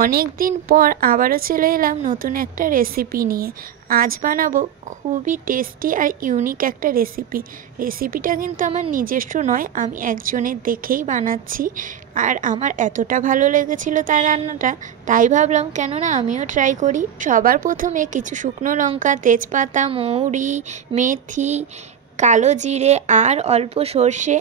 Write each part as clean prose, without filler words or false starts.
অনেক দিন পর আবারও চলে এলাম নতুন একটা রেসিপি নিয়ে। আজ বানাবো খুবই টেস্টি আর ইউনিক একটা রেসিপিটা কিন্তু আমার নিজস্ব নয়, আমি একজনের দেখেই বানাচ্ছি। আর আমার এতটা ভালো লেগেছিল তার রান্নাটা, তাই ভাবলাম কেননা আমিও ট্রাই করি। সবার প্রথমে কিছু শুকনো লঙ্কা, তেজপাতা, মৌরি, মেথি, কালো জিরে আর অল্প সর্ষে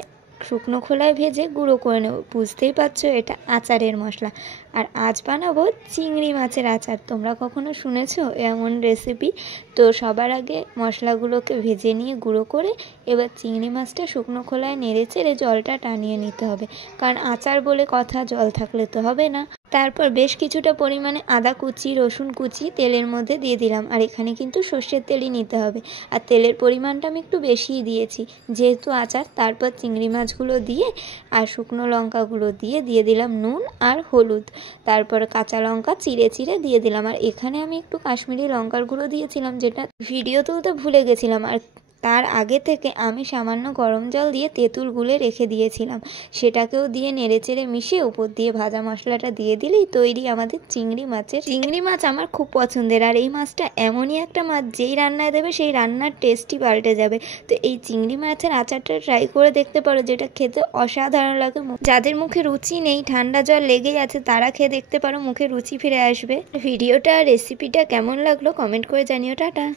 শুকনো খোলায় ভেজে গুঁড়ো করে নেব। বুঝতেই পারছো এটা আচারের মশলা। আর আজ বানাবো চিংড়ি মাছের আচার। তোমরা কখনো শুনেছো এমন রেসিপি? তো সবার আগে মশলাগুলোকে ভেজে নিয়ে গুঁড়ো করে এবার চিংড়ি মাছটা শুকনো খোলায় নেড়ে চেড়ে জলটা টানিয়ে নিতে হবে, কারণ আচার বলে কথা, জল থাকলে তো হবে না। তারপর বেশ কিছুটা পরিমাণে আদা কুচি, রসুন কুচি তেলের মধ্যে দিয়ে দিলাম। আর এখানে কিন্তু সর্ষের তেলই নিতে হবে, আর তেলের পরিমাণটা আমি একটু বেশিই দিয়েছি যেহেতু আচার। তারপর চিংড়ি মাছগুলো দিয়ে আর শুকনো লঙ্কাগুলো দিয়ে দিলাম নুন আর হলুদ। তারপর কাঁচা লঙ্কা চিড়ে চিড়ে দিয়ে দিলাম। আর এখানে আমি একটু কাশ্মীরি লঙ্কার গুঁড়ো দিয়েছিলাম, যেটা ভিডিও তুলতে ভুলে গেছিলাম। আর তার আগে থেকে আমি সামান্য গরম জল দিয়ে তেঁতুল গুলে রেখে দিয়েছিলাম, সেটাকেও দিয়ে নেড়েচেড়ে মিশিয়ে উপর দিয়ে ভাজা মশলাটা দিয়ে দিলেই তৈরি আমাদের চিংড়ি মাছ আমার খুব পছন্দের। আর এই মাছটা এমনই একটা মাছ, যেই রান্নায় দেবে সেই রান্নার টেস্টই পাল্টে যাবে। তো এই চিংড়ি মাছের আচারটা ট্রাই করে দেখতে পারো, যেটা খেতে অসাধারণ লাগে। যাদের মুখে রুচি নেই, ঠান্ডা জল লেগেই আছে, তারা খেয়ে দেখতে পারো, মুখে রুচি ফিরে আসবে। ভিডিওটা রেসিপিটা কেমন লাগলো কমেন্ট করে জানিও। টাটা।